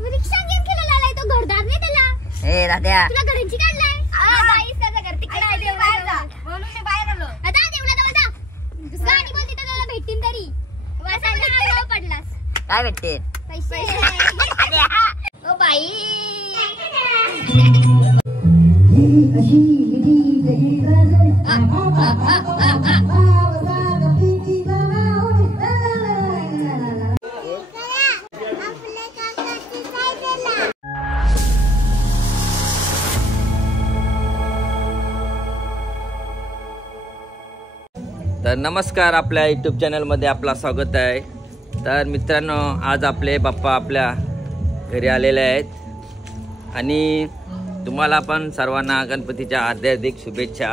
रिक्षा game खेळायला आलाय तो घरदार नाही त्याला. ए दाद्या तुला घरांची काढलाय. गाईस त्याचं घर तिकडे आहे देवळात जा. म्हणून मी बाहेर आलो. आता देवळात जा. दुसरा आणि बोल तिथे तुला भेटतील तरी. वासाला पडलास. काय भेटते? पैसे. O by. तर नमस्कार, आपल्या यूट्यूब चॅनलमध्ये आपला स्वागत आहे. तर मित्रांनो, आज आपले बाप्पा आपल्या घरी आलेले आहेत आणि तुम्हाला पण सर्वांना गणपतीच्या हार्दिक शुभेच्छा.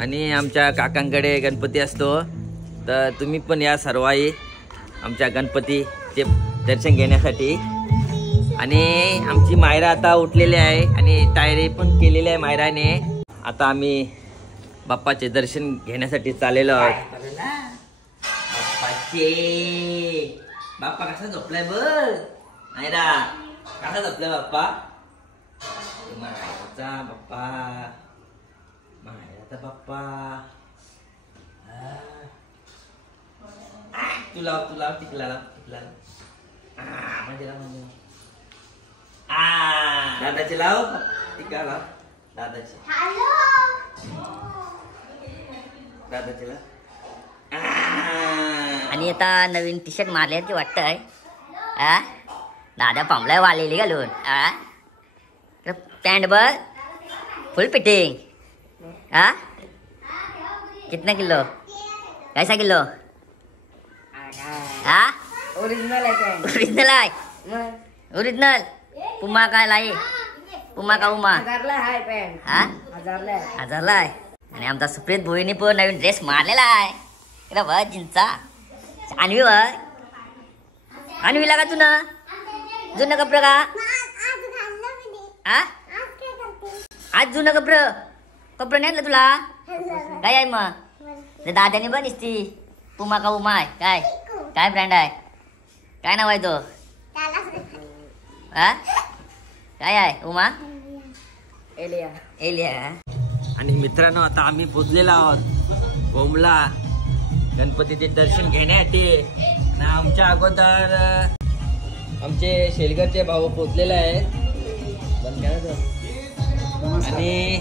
आणि आमच्या काकांकडे गणपती असतो, तर तुम्ही पण या सर्वांनी आमच्या गणपतीचे दर्शन घेण्यासाठी. आणि आमची मायरा आता उठलेली आहे आणि तयारी पण केलेली आहे मायराने. आता आम्ही बाप्पाचे दर्शन घेण्यासाठी चाललेलो आहोत. बाप्पा कसा झोपलाय बघ मायरा, कसा झोपलाय बाप्पा? मायराचा बाप्पा, मायराचा बाप्पा. तुला तुला टिकला टिकला म्हणजे दादाचे लाव, टिका लाव दादाचे. दादाचे लाव. आणि आता नवीन टी शर्ट मारले ते वाटतंय. दादा पांबला वालेली घालून. पॅन्ट बघ फुल फिटिंग. कितना किलो? कैसा किलो? ओरिजिनल आहे. ओरिजिनल आहे. ओरिजिनल पुमा काय लाई? पुमा का उमा? हजारला आहे पॅन्ट. हजारला आहे. आणि आमचा सुप्रीत भोईने पण नवीन ड्रेस मारलेला आहे. बघ जिंचा आणवी बघ. आणवीला का तू ना जुनं कपडं का? आज जुनं कपडं नाही तुला काय आहे मग? दादाने पण दिसती पुमा का उमा आहे? काय काय ब्रँड आहे? काय नाव आहे तो? काय आहे उमा? एलिया. एलिया. आणि मित्रांनो, आता आम्ही पोचलेलो आहोत कोमला गणपतीचे दर्शन घेण्यासाठी. आणि आमच्या अगोदर आमचे शेलगरचे भाऊ पोचलेले आहेत. आणि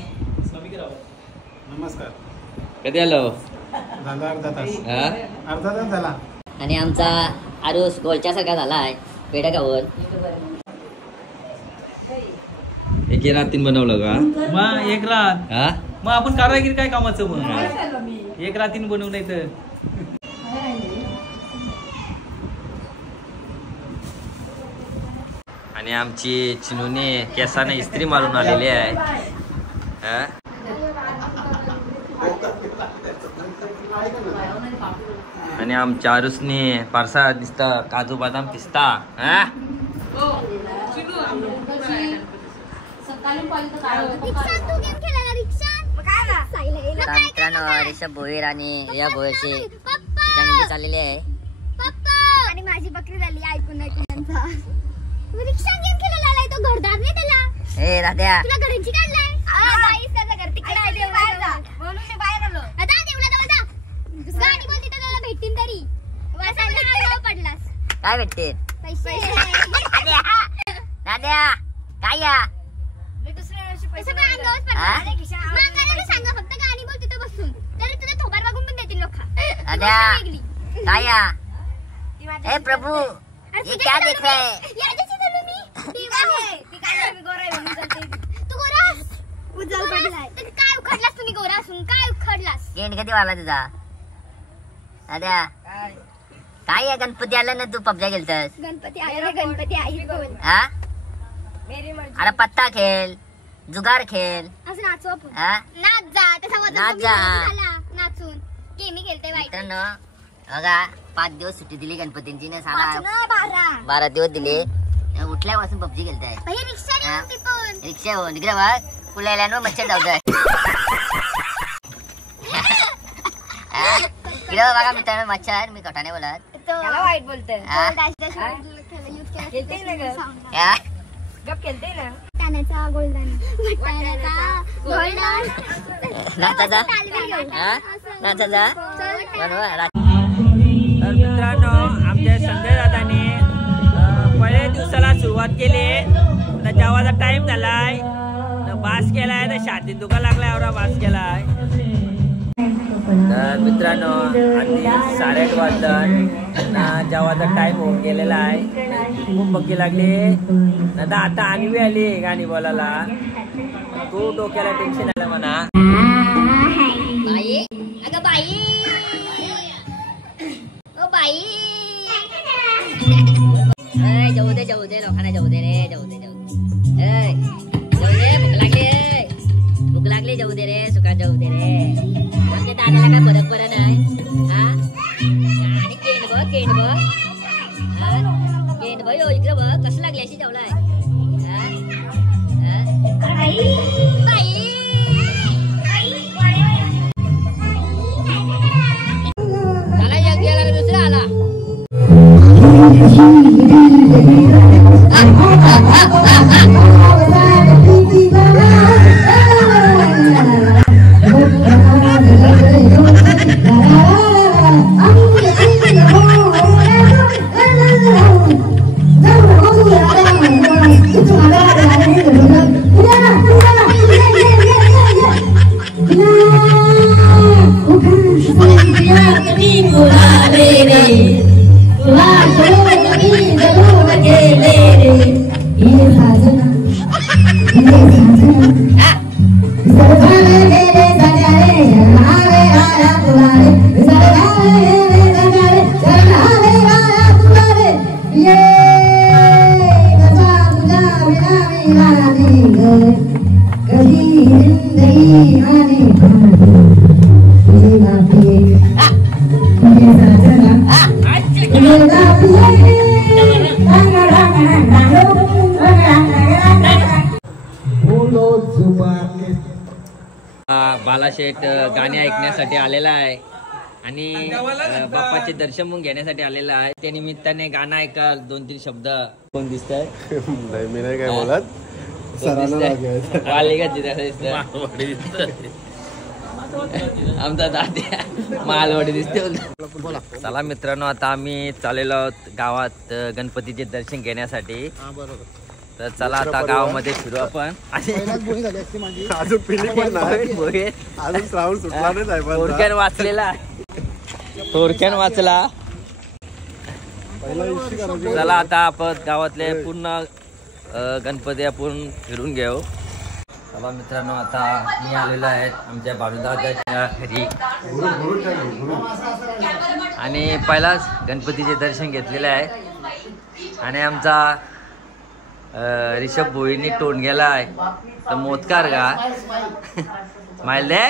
नमस्कार. कधी आलो? अर्धा तास झाला. आणि आमचा आरुस गोलच्या सारखा झाला आहे पेढा खाऊन. एक रातीन बनवलं का? मग एक रात. हा मग आपण कारागीर काय कामाचं? मग एक रातीन बनवून येतं. आणि आमची चिनूने केसाने इस्त्री मारून आलेली आहे. आणि आमच्या आरुसने पारसा दिसता काजू बदाम पिस्ता. मित्रांनो, ऋषभ भोईर आणि या भोईरची जंगी चाललेली आहे. आणि माझी बकरी झाली ऐकून त्यांचा. रिक्षा गेम खेळायला आलाय तो घरदार नाही त्याला. ए दाद्या, तुला घरांची काढलाय. गाईस त्याचं घर तिकडे आहे देवळात जा. म्हणून मी बाहेर आलो. आता देवळात जा. दुसरा आणि बोल तिथे तुला भेटतील तरी. वासाला पडलास. काय भेटते? पैसे. दाद्या काय या? सांगा फक्त गाणी बोल तिथे बसून, तरी तुझं थोबार बघून पण देतील लोक. दाद्या काय या? हे प्रभू, ये क्या देख रहा है? तू गोरास उजल पडलाय. काय उखडलास तुम्ही? गोरा असून काय उखडलास? गेंड कधी वाला तुझा? दाद्या काय या? गणपती आला ना, तू पबजा खेळतस? गणपती आले. गणपती आई कोण? अरे पत्ता खेळ, जुगार खेळ. असं नाचू आपण. नाच जा. नाचून गेमी खेळते वाईट. मित्रांनो बघा, 5 दिवस सुट्टी दिली गणपतींची ना. साला 12 दिवस दिले. उठल्यापासून पबजी खेळताय. रिक्षा निघा बघ. पुलायला मच्छर जाऊ दे. बघा मित्रांनो, मच्छर मी कटाने बोलत. त्याला वाईट बोलतोय. खेळते ना ग हा? गप खेळते ना वाटाण्याचा गोल्डन नाचाचा हा? नाचाचा बनवा तर मित्रांनो आमच्या संजय दादाने पहिल्या दिवसाला सुरुवात केली. आता जेव्हाचा टाइम झालाय बास केलाय तर छातीत दुखा लागलाय एवढा बास केलाय. तर मित्रांनो आधी 8:30 वाजता जेव्हाचा टाइम होऊन गेलेला आहे. खूप पक्की लागली ना आता आणवी आली गाणी बोलायला. तू डोक्याला टेन्शन आलं म्हणा. बाई अगं बाई ओ बाई जाऊ दे लोकांना जाऊ दे रे जाऊ दे भूक लागली जाऊ दे रे सुका जाऊ दे रे. आमच्या दादाला काय फरक पडत नाही. हा आणि केंड बघ यो इकडे बघ कसं लागली अशी जेवलाय. दुसरा आला बालाशेठ गाणे ऐकण्यासाठी आलेला आहे आणि बाप्पाचे दर्शन मग घेण्यासाठी आलेला आहे. त्या निमित्ताने गाणं ऐकाल 2-3 शब्द. कोण दिसतंय? मी नाही काय बोलत. आमचा दाद्या मालवाडी दिसते. चला मित्रांनो आता आम्ही चाललेलो आहोत गावात गणपतीचे दर्शन घेण्यासाठी. तर चला आता गावामध्ये फिरू आपण. अजून पिली पण नाही. अजून श्रावण सुटला नाही साहेबांचा. थोडक्यान वाचला. चला आता आपण गावातले पूर्ण गणपती आपण फिरून घेऊ. चला मित्रांनो आता मी आलेलो आहे आमच्या बाळूदादाच्या घरी आणि पहिलाच गणपतीचे दर्शन घेतलेले आहे. आणि आमचा रिषभ भोईनी तोंड गेला आहे तर मोतकार का स्माइल दे.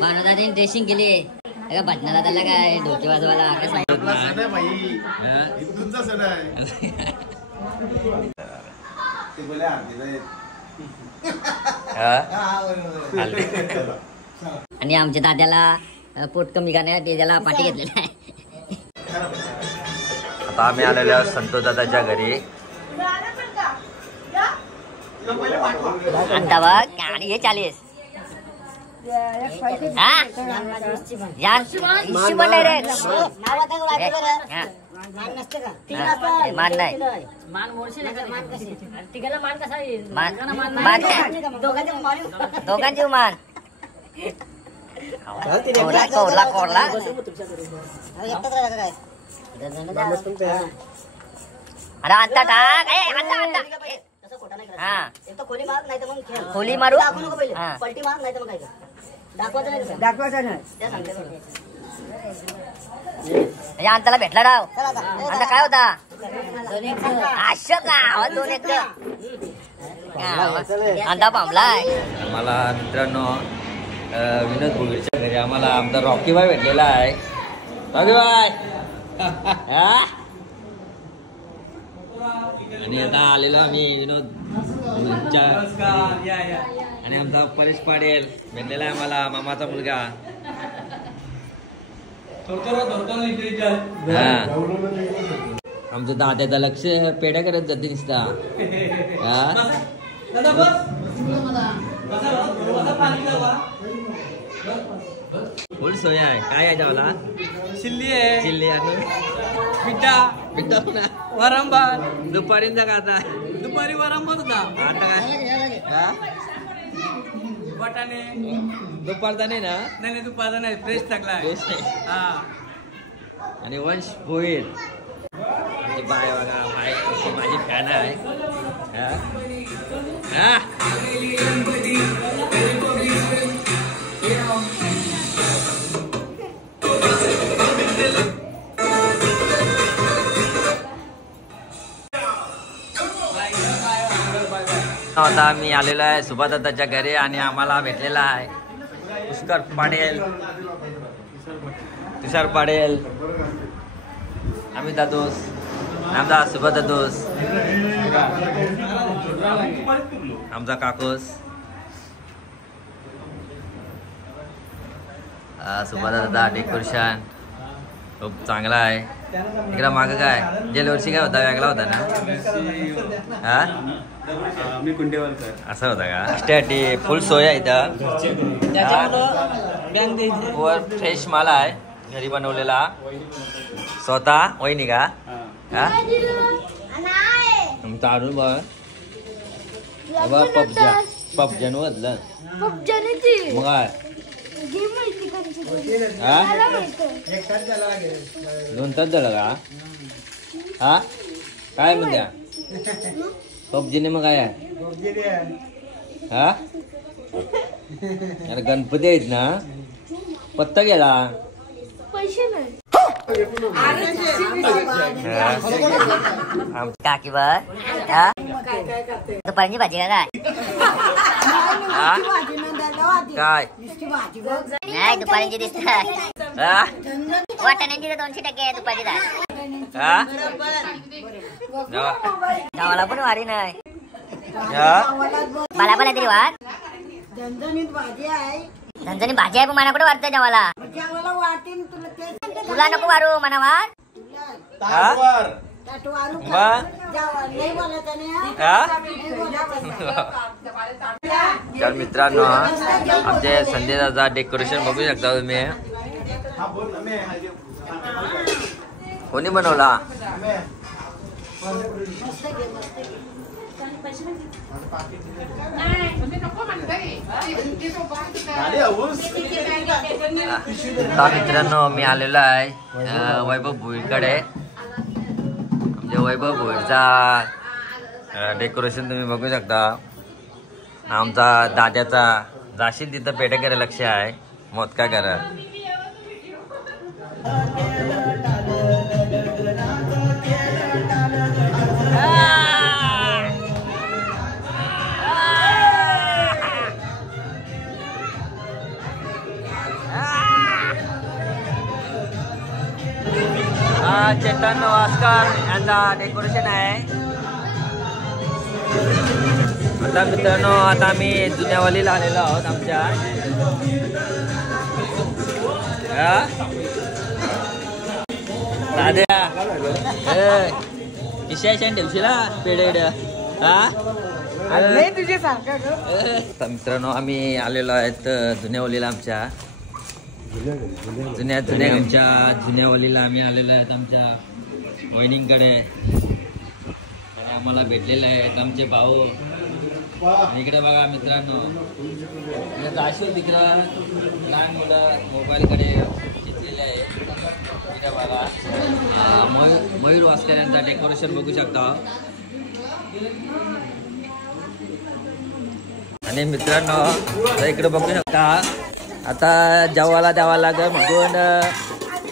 बाळूदादाने ड्रेसिंग केली आहे. भजनाला त्याला काय ढोलकी वाजवायला आणि आमच्या दाद्याला पोट कमी करण्यासाठी त्याला पाठी घेतलेला आहे. आता आम्ही आलेलो आहोत संतोष दादाच्या घरी. आता बघ गाडी हे 40 मान नाही दोघांची मान कोरला कोरला अरे आता टाक हा खोली मारू पलटी मार नाही तर मग काय दाखवायचं नाही. अंताला भेटला डाव आता काय होता अशा का 2-1 अंता पामलाय. आम्हाला मित्रांनो विनोद भोगीरच्या घरी आम्हाला आमचा रॉकी बाय भेटलेला आहे. रॉकी बाय आणि आता आलेलो आम्ही विनोद आणि आमचा परेश पाडेल भेटलेला आहे आम्हाला मामाचा मुलगा. हा आमचं दाद्याचं लक्ष पेड्या करत जाते निसता हा फुल सोय आहे काय आहे जेवायला चिल्ली आहे चिल्ली आणि पिठा पिठा पुन्हा वरंबार दुपारीचा का आता दुपारी वरंबार होता आता काय हा बटाणे दुपारचा नाही ना नाही दुपारचा नाही फ्रेश टाकलाय Fresh आहे. हा आणि वंश भोईर आमची बाय बघा बाय कशी माझी फॅन आहे हा? हा? आता मी आलेलो आहे सुभादादाच्या घरी आणि आम्हाला भेटलेला आहे पुष्कर पाडेल तुषार पाडेल अमिता दोस आमचा सुभादा दोस आमचा काकोस सुभादा दादा डेकोरेशन खूप चांगला आहे इकडं मागं काय गेल्या वर्षी काय होता वेगळा होता ना हा मी कुंडेवालकर असं होता का त्यासाठी फुल सोय आहे इथं वर फ्रेश माल आहे घरी बनवलेला स्वतः वहिनी का हा तुमचा अरुण बघ पबजन वदलं मग काय हा 2 तास झालं का हा काय म्हणत्या पबजीने मग काय हा अरे गणपती आहेत ना पत्ता गेला काकी बघ दुपारची भाजी का काय नाही दुपारची दिसत वाटाण्याची तर 200% दुपारची गावाला पण वारी नाही मला पण तरी वार झणझणीत भाजी आहे पण मला कुठे वारतं जेवाला तुला नको वारू मना वार तर मित्रांनो आमचे संजय दादा डेकोरेशन बघू शकता तुम्ही कोणी बनवला मित्रांनो मी आलेलो आहे वैभव भोईरकडे वैभव भोईरचा डेकोरेशन तुम्ही बघू शकता आमचा दाद्याचा जाशील तिथं पेटेकरे लक्ष आहे मोदका करा चेतन वास्कर यांचा डेकोरेशन आहे आता मित्रांनो आता आम्ही जुन्यावालीला आलेलो आहोत आमच्या दाद्या किशायशन ठेवशीला पेढे आता मित्रांनो आम्ही आलेलो आहेत जुन्यावालीला आमच्या जुन्या जुन्यावालीला आम्ही आलेलो आहेत आमच्या वहिनींकडे आणि आम्हाला भेटलेले आहेत आमचे भाऊ आणि इकडे बघा मित्रांनो जाशील तिकडा लहान मुलं मोबाईलकडे घेतलेले आहे इकडे बघा मयूर वास्कर यांचा डेकोरेशन बघू शकता आणि मित्रांनो इकडे बघू शकता आता जेवायला द्यावा लागेल म्हणून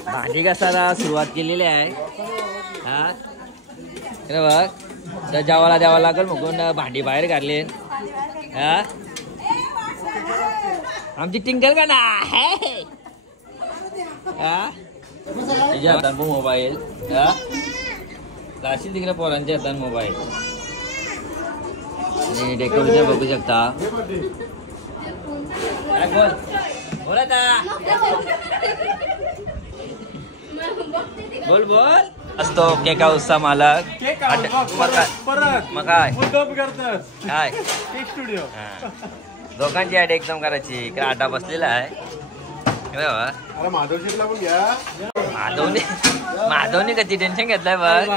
भाजी घासायला सुरुवात केलेली आहे हा बघ तर जेवायला द्यावा लागेल म्हणून भांडी बाहेर काढली हा आमची टिंकल का ना हा तिच्या हातात मोबाईल हा जाशील तिकडे पोरांच्या हातात मोबाईल आणि डेकोरेशन बघू शकता काय बोल बोला बोल बोल असतो केका उत्साह मालक मग काय काय स्टुडिओ दोघांची ऍड एकदम करायची इकडे आटा बसलेला आहे अरे माधवजीला पण घ्या माधवनी कधी टेन्शन घेतलंय बघ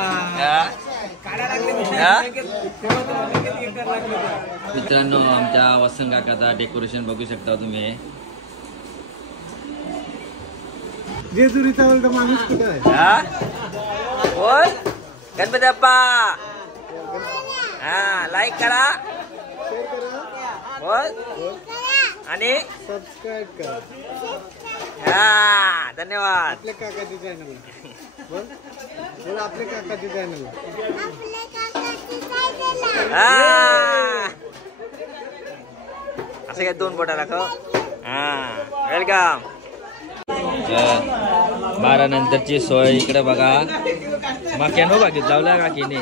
मित्रांनो आमच्या वसंत काकाचा डेकोरेशन बघू शकता तुम्ही जेजुरीचा माणूस कुठे आहे बोल गणपती बाप्पा हा लाईक करा बोल आणि सबस्क्राईब करा हा धन्यवाद आपल्या काकाची चॅनल बोल बोल आपल्या काकाची चॅनल असं काय 2 बोटा दाखव हा वेलकम 12 नंतरची सोय इकडे बघा माक्यानो बाकीत लावला काकीने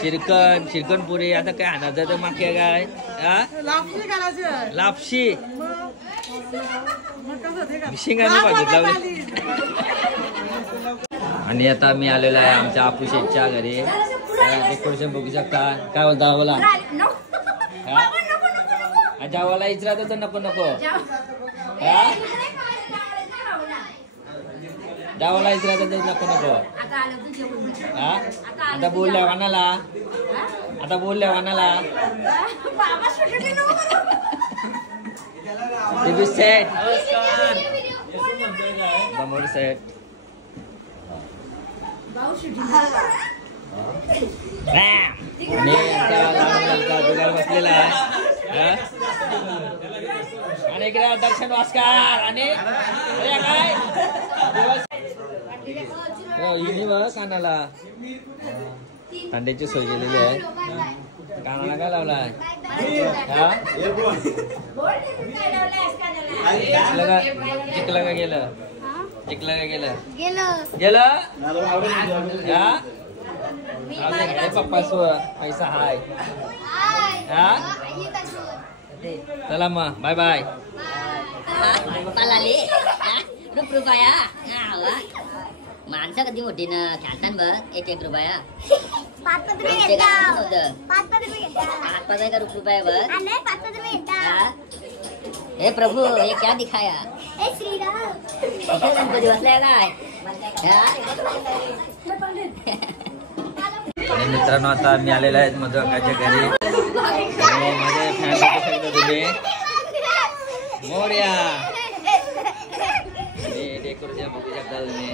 शिरकन पुरी आता काय आणायचं तर माक्या काय लापशी शिंगाने बाकीत लावले आणि आता मी आलेलो आहे आमच्या आपुशेच्या घरी डेकोरेशन बघू शकता काय बोलता बोला जावाला इचरात तर नको नको जावाला इचरात तर नको नको आता बोलल्या वानाला सेट समोर सेट बसलेला आहे आणि इकडे दर्शन वास्कार आणि काय कानाला कांद्याची सोय केलेली आहे कानाला काय लावलाय चिकला का गेलं पप्पा पैसा हाय चला मग बाय बाय रुपया माणसं कधी मोठी ना खेळतात बघ 1 रुपया 5 रुपया बघ हे प्रभु हे क्या दिखाया गणपती बसलाय काय आणि मित्रांनो आता मी आलेला आहे मधुकाच्या घरी आणि माझे फॅन बघू शकता तुम्ही मोरया डेकोरेशन बघू शकता तुम्ही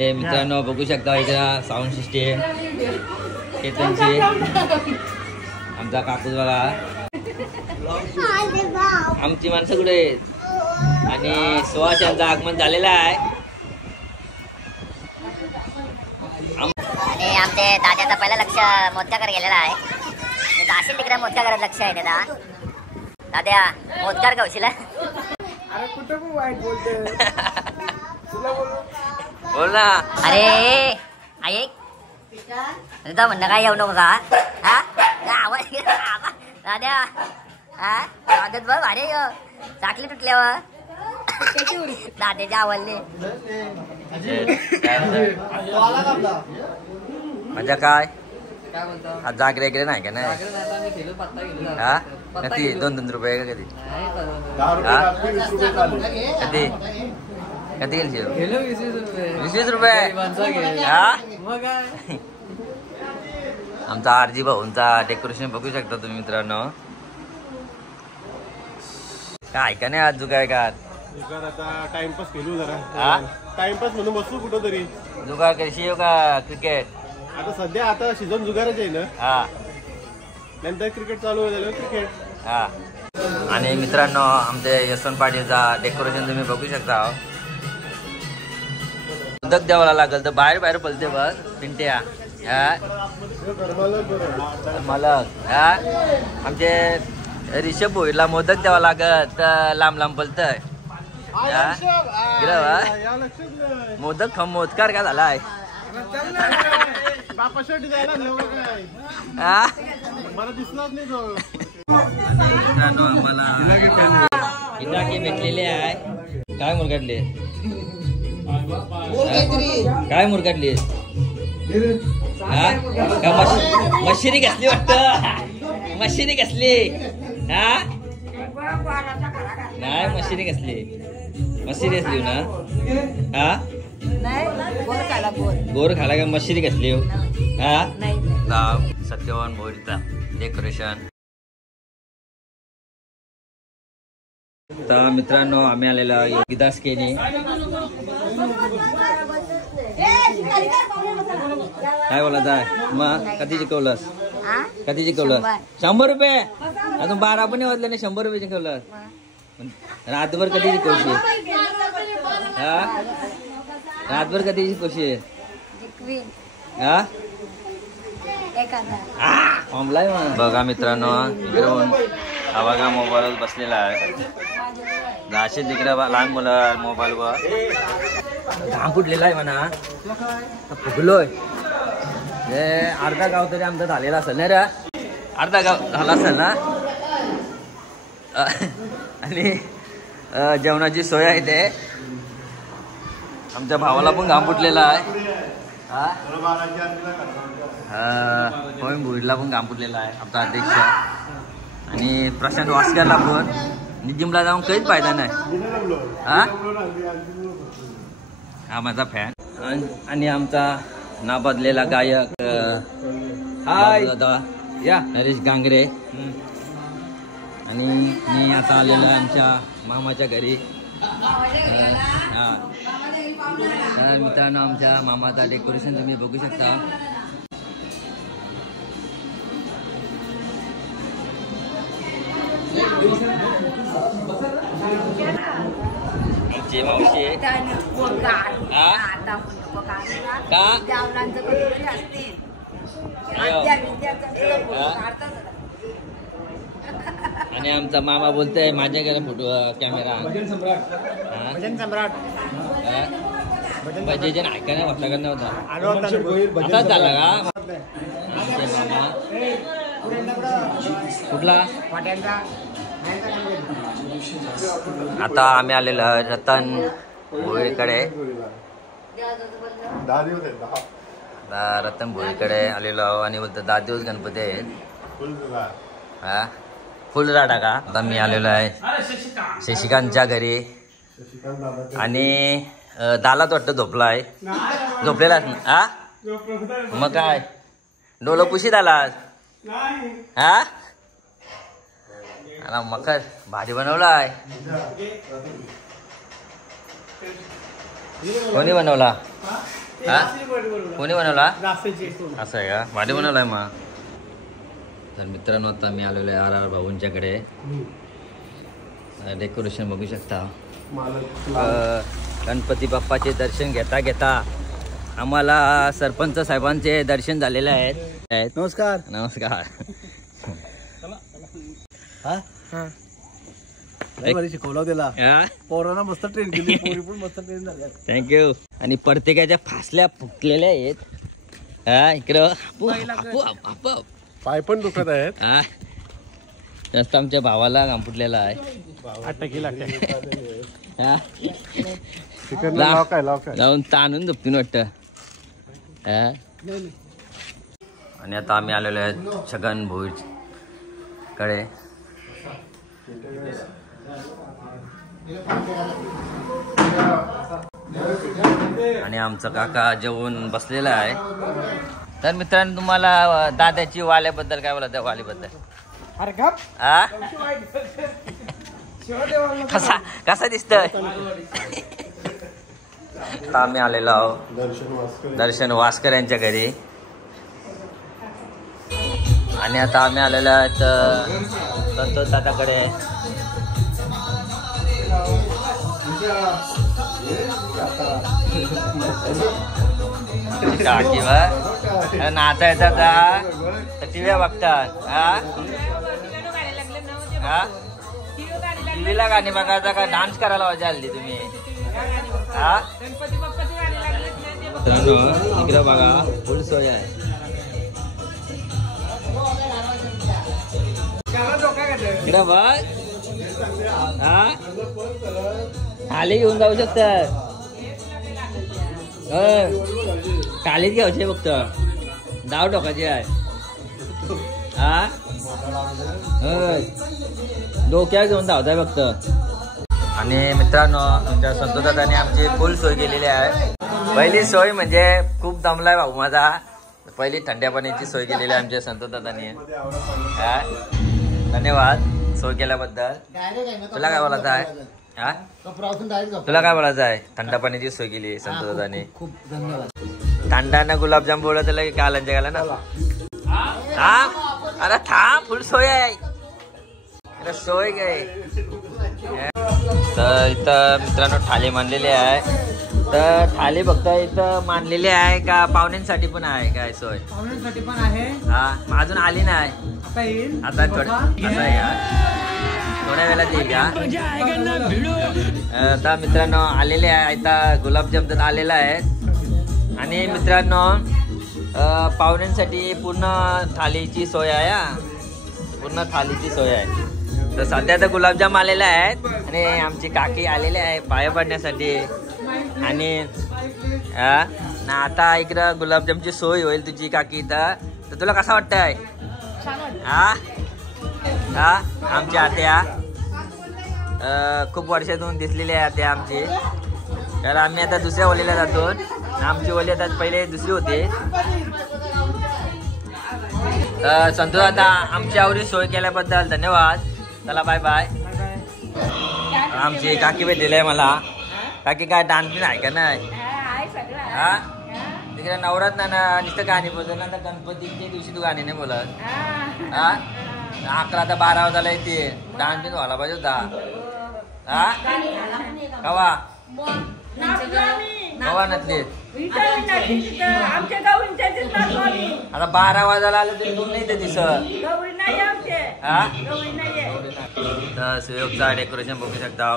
हे मित्रांनो बघू शकता इकडे साऊंड सिस्टीम केतनची आमचा काकूच बघा आमची माणसं कुठे आहेत आणि सुहास यांचं आगमन झालेलं आहे आणि आमचे दादाचा पहिला लक्ष मोदकाकडे गेलेला आहे जाशील तिकडे मोदकाकडे लक्ष आहे दादा दाद्या मोदकार गावशील बोल ना अरे ऐक तुझं म्हणणं काय येऊ नको का आवाज दाद्या आवाजात बघ अरे चाकली तुटल्यावर दाद्याच्या आवडले म्हणजे काय आज जागरे वगैरे नाही का नाही हा कधी 2 रुपये का कधी कधी कधी गेली 20 रुपये हा आमचा आरजी भाऊंचा डेकोरेशन बघू शकता तुम्ही मित्रांनो काय का नाही आज काय का आता टाइमपास केलो जरा टाइमपास म्हणून बसू कुठं तरी जुगार करशी का क्रिकेट आता सध्या आता सीझन जुगारच आहे ना हा नंतर क्रिकेट चालू झालं क्रिकेट हा आणि मित्रांनो आमच्या यशवंत पाटीलचा डेकोरेशन तुम्ही बघू शकता मोदक द्यावाला लागल तर बाहेर पलते बघ पिंट्या मालक आमचे रिषभ भोईरला मोदक द्यावा लागत तर लांब पलतय मोदक मोदकार का झालाय मला दिसलाच नाही तो मित्रांनो आम्हाला टाकी भेटलेले आहे. काय मुरगाडले काय मुरगाडली मशिरी घासली वाटत मशिरी घासली हा नाही मशिरी घासली ना हा गोर खाला का मशिरी घासली हा सत्यवान भोईरचा डेकोरेशन. तर मित्रांनो आम्ही आलेला योगिदास केनी काय बोला जाय मग कधी जिंकवलंस 100 रुपये अजून 12 पण वाजले नाही 100 रुपये जिंकवलं रातभर कधी जिंकवशी हा रातभर कधी जिंकवशी हा ऑनलाईन बघा मित्रांनो इकडून हा बघा मोबाईलवर बसलेला आहे. असे तिकडे लहान मुलं मोबाईलवर घाम फुटलेला आहे म्हणा फुगलोय. हे अर्धा गाव तरी आमचा झालेला असेल ना रे अर्धा गाव झाला असेल ना. आणि जेवणाची सोय आहे ते आमच्या भावाला पण घाम फुटलेला आहे. होय भुईरला पण घाम फुटलेला आहे आमचा अध्यक्ष. आणि प्रशांत वास्करला पण जिमला जाऊन काहीच फायदा नाही हा माझा फॅन. आणि आमचा नाबादलेला गायक हाय दादा या नरेश गांगरे. आणि मी आता आलेलो आहे आमच्या मामाच्या घरी. तर मित्रांनो आमच्या मामाचा डेकोरेशन तुम्ही बघू शकता. आमची मावशी आणि आमचा मामा बोलतोय माझ्या घरी फोटो कॅमेरा भजन ऐकायला वाटला का नव्हता असाच झाला का मामा कुठला. आता आम्ही आलेलो रतन भोईरकडे रतन भोईरकडे आलेलो आहो आणि बोलतो 10 दिवस गणपती आहेत हा फुलराडा का. आता मी आलेलो आहे शशिकांतच्या घरी आणि दालात वाटतं झोपलेला हा मग काय डोलं पुशीत आलास हा मकर भाजी बनवलाय कोणी बनवला हा कोणी बनवला असं आहे का भाजी बनवलाय मग. तर मित्रांनो आता मी आलेलो आहे RR भाऊंच्याकडे. डेकोरेशन बघू शकता. गणपती बाप्पाचे दर्शन घेता घेता आम्हाला सरपंच साहेबांचे दर्शन झालेले आहेत. नमस्कार नमस्कार. शिकवला त्याला पोरांना मस्त ट्रेन केली पण मस्त ट्रेन झाल्या. थँक्यू. आणि प्रत्येकाच्या फासल्या फुटलेल्या आहेत हा इकडं पाय पण दुखत आहेत हा जास्त आमच्या भावाला घाम फुटलेला आहे. जाऊन ताणून झोपतीन वाटतं. आणि आता आम्ही आलेलो आहे छगन भोईरकडे. आणि आमचा काका जेवून बसलेला आहे. तर मित्रांनो तुम्हाला दादाची वाल्याबद्दल काय बोला. त्या वालीबद्दल हा कसा दिसतोय. आम्ही आलेलो आहोत दर्शन वास्कर यांच्या घरी. आणि आता आम्ही आलेलो आहेत संतोष दादाकडे. किंवा नाचा येतात का टीव्ही बघतात हा टीव्हीला गाणी बघायचा का डान्स करायला मजा आली तुम्ही हा इकडे बघा फुल सोय आहे. इकडे बघ हा थाली घेऊन जाऊ शकतात. थालीच घ्यायचे फक्त डाव टोकाची आहे. हा डोक्यावर घेऊन धावताय फक्त. आणि मित्रांनो तुमच्या संतोष दादाने आमची फुल सोय केलेली आहे. पहिली सोय म्हणजे खूप दमलाय भाऊ माझा. पहिली थंड्या पाण्याची सोय केलेली आहे आमच्या संतोष दादाने. धन्यवाद सोय केल्याबद्दल. तुला काय बोलायचं आहे? हा तुला काय बोलायचं आहे? थंड पाण्याची सोय केली संतोष दादाने. खूप धन्यवाद. थंडानं गुलाबजाम बोलत की कालांच्या गाला ना. थांब अरे थांब फुल सोय आहे. सोय काय तर इथं मित्रांनो थाली मांडलेली आहे. तर थाली फक्त इथं मांडलेली आहे का पाहुण्यांसाठी पण आहे काय सोय? पाहुण्यांसाठी पण आहे. हा अजून आली नाही. आता येईल. आता थोड्या वेळात येईल का? आता मित्रांनो आलेले आहे. आता गुलाबजाम तर आलेला आहे. आणि मित्रांनो पाहुण्यांसाठी पूर्ण थालीची सोय आहे. पूर्ण थालीची सोय आहे. तर सध्या तर गुलाबजाम आलेले आहेत आणि आमची काकी आलेली आहे पाया पडण्यासाठी. आणि आता इकडं गुलाबजामची सोय होईल तुझी काकी इथं. तर तुला कसं वाटतंय? हा हा आमच्या आत्या खूप वर्षातून दिसलेली आहे आत्या आमची. तर आम्ही आता दुसऱ्या ओलीला जातो. आमची ओली आता पहिले दुसरी होती. संतोष आता आमची आवडी सोय केल्याबद्दल धन्यवाद. चला बाय बाय. आमची काकी भेटलेली आहे मला. काकी काय डान्स आहे का नाही? हा तिकडे नवरात ना नुसतं गाणी बोलतो ना. तर गणपतीच्या दिवशी तू गाणी नाही बोलत. हा 11 ते 12 वाजायला येते. डान्स बिन व्हायला पाहिजे होता. हा कवा कवा नसली आता 12 वाजायला आलं तरी तू नाही ते दिसत. हा तर सुयोगचा डेकोरेशन बघू शकता.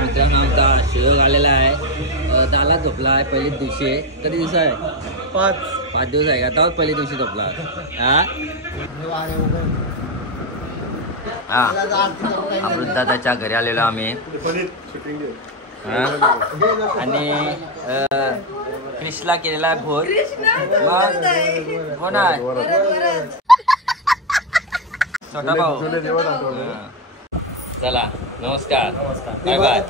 मित्रांनो आमचा सुयोग आलेला आहे. त्याला झोपला आहे पहिल्याच दिवशी. कधी दिवस आहे? 5 दिवस आहे का? तेव्हाच पहिल्या दिवशी झोपला. हा अमृतदादाच्या घरी आलेलो आम्ही. आणि क्रिशला केलेला आहे भोज. कोण आहे? छोटा भाऊ. चला नमस्कार बाय बाय.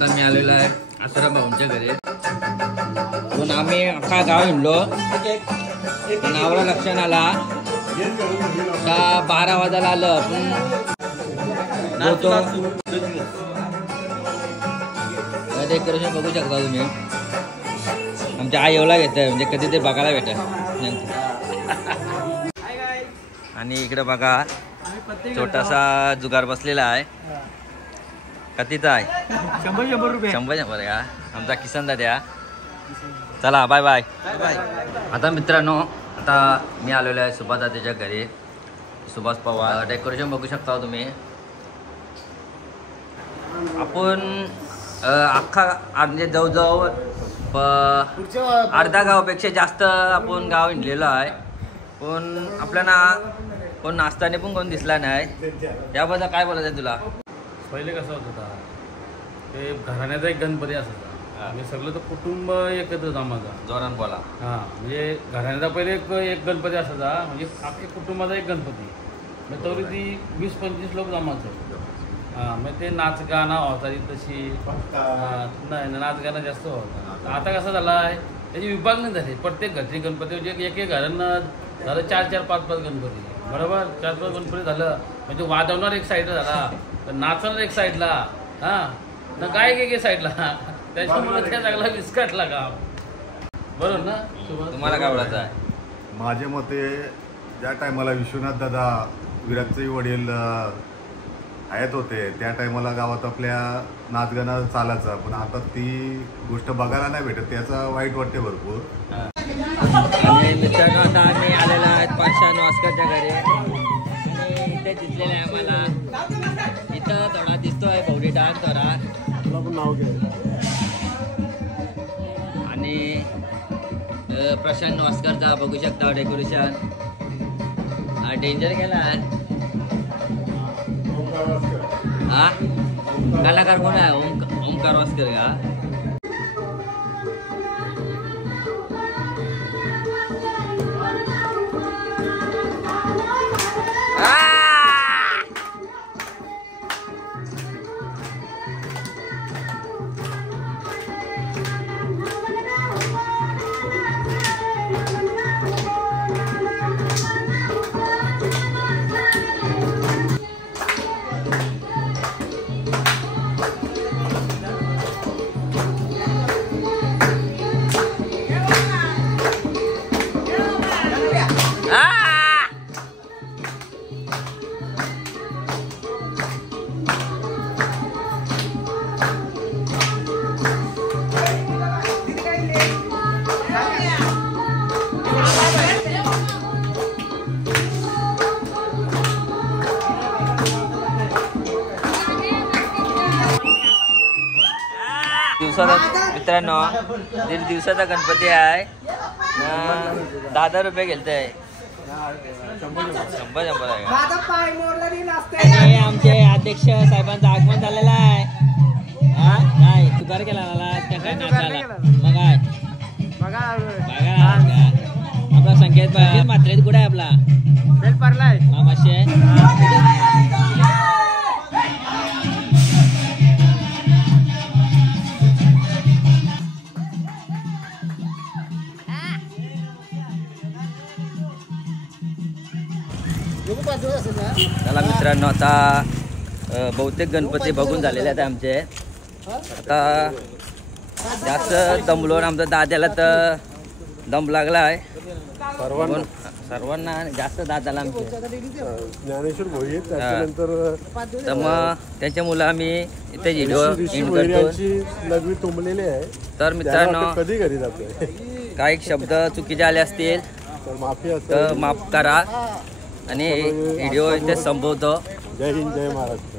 मी आलेलो आहे आसाराम भाऊंच्या घरी. पण आम्ही अख्खा गाव हिंडलो. नावला लक्षात आला का 12 वाजायला आलं. पण डेकोरेशन बघू शकता तुम्ही. आमच्या आई एवढा घेत आहे म्हणजे कधी ते बघायला भेटत. आणि इकडे बघा छोटासा जुगार बसलेला आहे. कितीचा आहे? 100 रुपये. 100 का? आमचा किसन दाद्या. चला बाय बाय. आता मित्रांनो आता मी आलेलो आहे सुभाष दादाच्या घरी. सुभाष पवार. डेकोरेशन बघू शकता तुम्ही. आपण अख्खा म्हणजे जवळजवळ अर्धा गावापेक्षा जास्त आपण गाव हिंडलेलो आहे. पण आपल्याला कोण नाचताना पण कोण दिसला नाही. याबद्दल काय बोलायचं तुला? पहिले कसं होत होता ते घराण्याचा एक गणपती असायचा. म्हणजे सगळं तर कुटुंब एकत्र जमायचा. जोरान बोला. हा म्हणजे घराण्याचा पहिले एक गणपती असायचा. म्हणजे अख्ख्या कुटुंबाचा एक गणपती. मग तरी ती 20-25 लोक जमायचं. हां मग ते नाच गाणं होता तशी. नाही नाच गाणं जास्त होता. आता कसं झालं आहे त्याची विभागणी झाली. प्रत्येक घरचे गणपती म्हणजे एक घरांना झालं 4-4, 5-5 गणपती. बरोबर 4-5 गणपती झालं म्हणजे वाजवणार एक साईडला झाला. तर नाचणार एक साईडला. हां ना गायक एक साईडला. त्याच्यामुळे त्या जागला विस्कटला गाव. बरोबर ना? तुम्हाला काय बोलायचं आहे? माझ्या मते ज्या टायमाला विश्वनाथ दादा विराटचे वडील आहेत होते त्या टायमाला गावात आपल्या नाचगाणं चालायचं. पण आता ती गोष्ट बघायला नाही भेटत. त्याचा वाईट वाटते भरपूर. आणि मित्रांनो आता आम्ही आलेलो आहेत पाषाण वास्करच्या घरी. आणि इथे दिसलेलं आहे मला. इथं थोडा दिसतोय भवडी डान्स थोडा. नाव घे. आणि प्रशांत वास्करचा बघू शकता डेकोरेशन. डेंजर केला आहे. हा कलाकार कोण आहे? ओमकार वास्कर का? मित्रांनो 1.5 दिवसाचा गणपती आहे. 10 रुपये गेलते. 100 आहे का? आमचे अध्यक्ष साहेबांचं आगमन झालेलं आहे. नाही सुधार केला बघा आपला संकेत मात्रेत कुठे आहे आपला मामाशे चला मित्रांनो आता बहुतेक गणपती बघून झालेले आहेत आमचे. आता जास्त दमलो आमच्या दाद्याला तर दम लागला आहे सर्वांना जास्त दादाला आमचे ज्ञानेश्वर भोई त्याच्यानंतर तर मग त्याच्यामुळे आम्ही इथे व्हिडिओ लघवी तुंबलेली आहे. तर मित्रांनो कधी घरी जातोय काही शब्द चुकीचे आले असतील तर माफी तर माफ करा आणि व्हिडिओ इथे संपवतो. जय हिंद जय महाराष्ट्र.